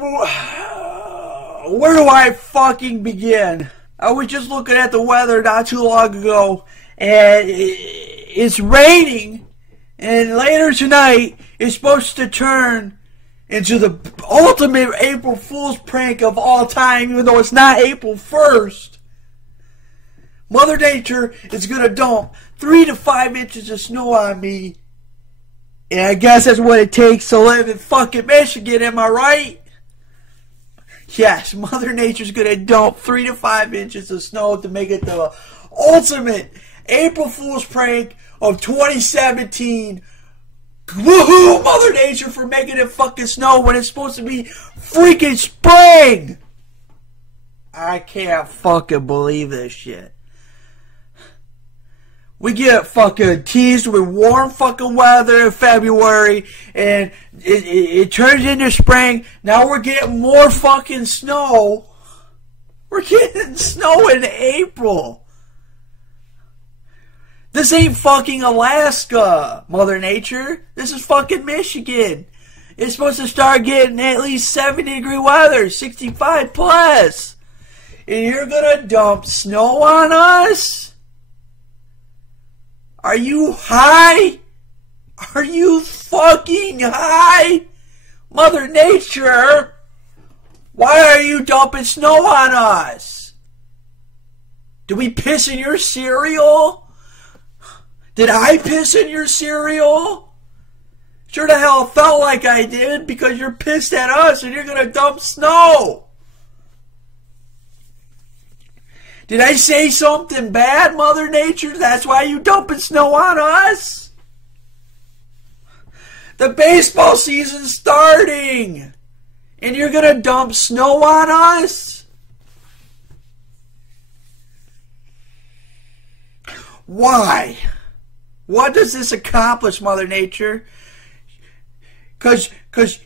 Where do I fucking begin? I was just looking at the weather not too long ago, and it's raining, and later tonight it's supposed to turn into the ultimate April Fool's prank of all time, even though it's not April 1st. Mother Nature is going to dump 3 to 5 inches of snow on me, and I guess that's what it takes to live in fucking Michigan, am I right? Yes, Mother Nature's gonna dump 3 to 5 inches of snow to make it the ultimate April Fool's prank of 2017. Woohoo, Mother Nature, for making it fucking snow when it's supposed to be freaking spring! I can't fucking believe this shit. We get fucking teased with warm fucking weather in February, and it turns into spring. Now we're getting more fucking snow. We're getting snow in April. This ain't fucking Alaska, Mother Nature. This is fucking Michigan. It's supposed to start getting at least 70-degree weather, 65 plus. And you're gonna dump snow on us? Are you high? Are you fucking high? Mother Nature, why are you dumping snow on us? Did we piss in your cereal? Did I piss in your cereal? Sure the hell felt like I did, because you're pissed at us and you're gonna dump snow. Did I say something bad, Mother Nature? That's why you dumping snow on us? The baseball season's starting, and you're gonna dump snow on us? Why? What does this accomplish, Mother Nature? Cause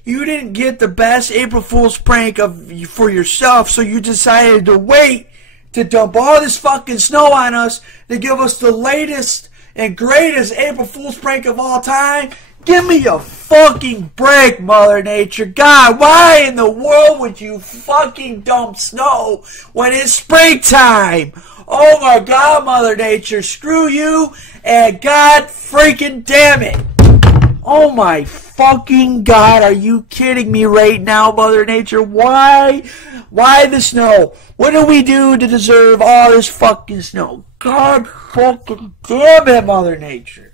you didn't get the best April Fool's prank for yourself, so you decided to wait to dump all this fucking snow on us to give us the latest and greatest April Fool's prank of all time? Give me a fucking break, Mother Nature. God, why in the world would you fucking dump snow when it's springtime? Oh my God, Mother Nature, screw you and God freaking damn it. Oh my fucking God, are you kidding me right now, Mother Nature? Why? Why the snow? What do we do to deserve all this fucking snow? God fucking damn it, Mother Nature.